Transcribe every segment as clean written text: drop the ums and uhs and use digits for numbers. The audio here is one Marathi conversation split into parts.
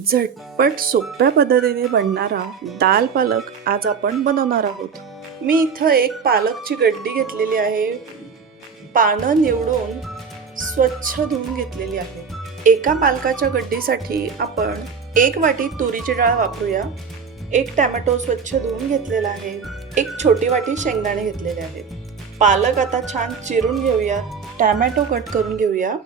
झटपट सोप्या पद्धतीने बनणारा दाल पालक आज आपण बनवणार आहोत। मी इथं एक पालकची गड्डी घेतलेली आहे। पानं निवडून स्वच्छ धुवून घेतलेली आहे। एका पालकाच्या गड्डीसाठी आपण 1 वाटी तुरीची डाळ वापरूया। 1 टोमॅटो स्वच्छ धुवून घेतलेला आहे। 1 छोटी वाटी शेंगदाणे घेतलेले आहेत। पालक आता छान चिरून घेऊया। टोमॅटो कट करून घेऊया।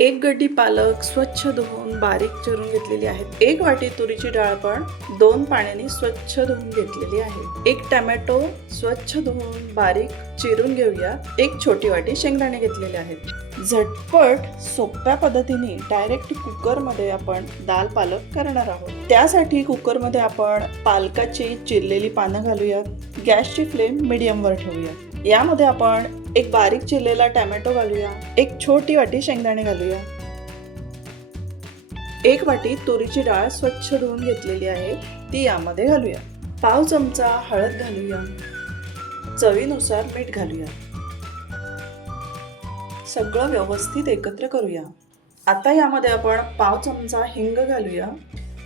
1 गड्डी पालक स्वच्छ धुवून बारीक चिरून घेतलेली आहे। 1 वाटी तुरीची डाळ पण 2 पाण्याने स्वच्छ धुवून घेतलेली आहे। 1 टोमॅटो स्वच्छ धुवून बारीक चिरून घेऊया। 1 छोटी वाटी शेंगदाणे घेतलेले आहेत। झटपट सोप्या पद्धतीने डायरेक्ट कुकरमध्ये आपण दाल पालक करणार आहोत। त्यासाठी कुकरमध्ये आपण पालकाची चिरलेली पानं घालूया। गॅसची फ्लेम मीडियमवर ठेवूया। यामध्ये आपण 1 बारीक चिरलेला टोमॅटो घालूया। 1 छोटी वाटी शेंगदाणे घालूया। 1 वाटी तुरीची डाळ स्वच्छ धुवून घेतलेली आहे ती यामध्ये घालूया। पाव चमचा हळद घालूया। चवीनुसार मीठ घालूया। सगळं व्यवस्थित एकत्र करूया। आता यामध्ये आपण पाव चमचा हिंग घालूया।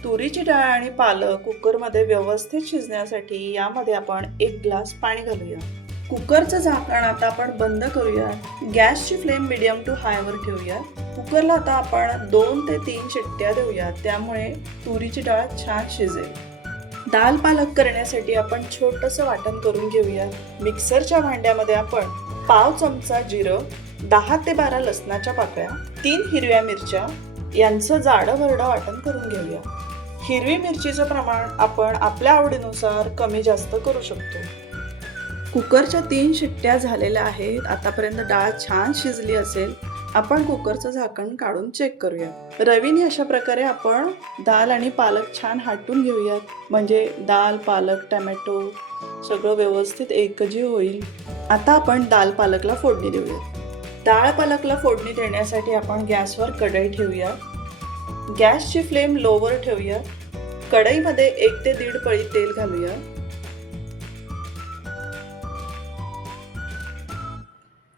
तुरीची डाळ आणि पालक कुकरमध्ये व्यवस्थित शिजण्यासाठी यामध्ये आपण 1 ग्लास पाणी घालूया। कुकरचं झाकण आता आपण बंद करूया। गॅसची फ्लेम मीडियम टू हायवर ठेवूया। कुकरला आता आपण 2 ते 3 शिट्ट्या देऊया, त्यामुळे तुरीची डाळ छान शिजेल। दाल पालक करण्यासाठी आपण छोटंसं वाटण करून घेऊया। मिक्सरच्या भांड्यामध्ये आपण पाव चमचा जिरं, 10 ते 12 लसणाच्या पाकळ्या, 3 हिरव्या मिरच्या यांचं जाडं भरडं वाटण करून घेऊया। हिरवी मिरचीचं प्रमाण आपण आपल्या आवडीनुसार कमी जास्त करू शकतो। कुकरच्या 3 शिट्ट्या झालेल्या आहेत। आतापर्यंत डाळ छान शिजली असेल। आपण कुकरचं झाकण काढून चेक करूया। रवीने अशा प्रकारे आपण दाल आणि पालक छान हाटून घेऊयात, म्हणजे दाल, पालक, टोमॅटो सगळं व्यवस्थित एकजीव होईल। आता आपण दाल पालकला फोडणी देऊया। डाळ पालकला फोडणी देण्यासाठी आपण गॅसवर कढई ठेवूया। गॅसची फ्लेम लोवर ठेवूया। कढईमध्ये 1 ते 1.5 पळी तेल घालूया।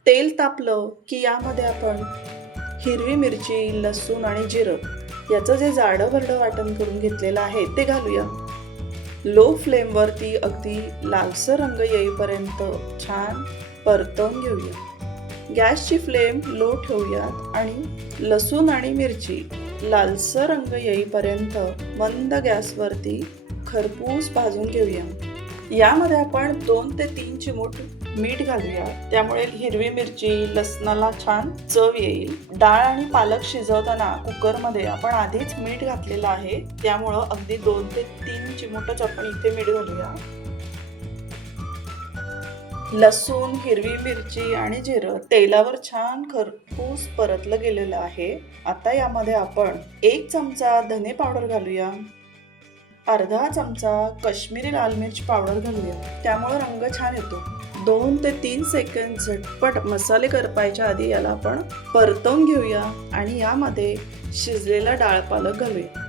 तेल तापलं की यामध्ये आपण हिरवी मिरची, लसूण आणि जिरं याचं जे जाडं भरडं वाटण करून घेतलेलं आहे ते घालूया। लो फ्लेमवरती अगदी लालसर रंग येईपर्यंत छान परतवून घेऊया। गॅसची फ्लेम लो ठेवूयात आणि लसूण आणि मिरची लालसर रंग येईपर्यंत मंद गॅसवरती खरपूस भाजून घेऊया। यामध्ये आपण 2 ते 3 चिमूट मीठ घालूया, त्यामुळे हिरवी मिरची, लसणाला छान चव येईल। डाळ आणि पालक शिजवताना कुकरमध्ये आपण आधीच मीठ घातलेलं आहे, त्यामुळं अगदी 2 ते 3 चिमूटच आपण इथे मीठ घालूया। लसूण, हिरवी मिरची आणि जिरं तेलावर छान खरपूस परतलं गेलेलं आहे। आता यामध्ये आपण 1 चमचा धने पावडर घालूया। अर्धा चमचा काश्मीरी लाल मिर्च पावडर घालूया, त्यामुळे रंग छान येतो। 2 ते 3 सेकंद झटपट मसाले करपायच्या आधी याला आपण परतवून घेऊया आणि यामध्ये शिजलेला डाळ पालक घालूया।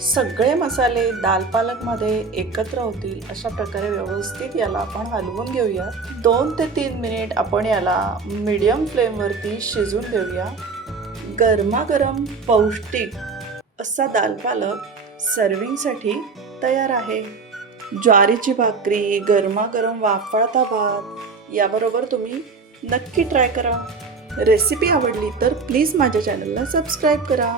सगळे मसाले दाल पालक मध्ये एकत्र होतील अशा प्रकारे व्यवस्थित याला आपण हलवून घेऊया। 2 ते 3 मिनिट आपण याला मीडियम फ्लेमवरती शिजून देऊया। गरमागरम पौष्टिक असा दाल पालक सर्विंगसाठी तयार आहे। ज्वारीची भाकरी, गरमागरम वाफळता भात याबरोबर तुम्ही नक्की ट्राय करा। रेसिपी आवडली तर प्लीज माझ्या चॅनलला सबस्क्राईब करा।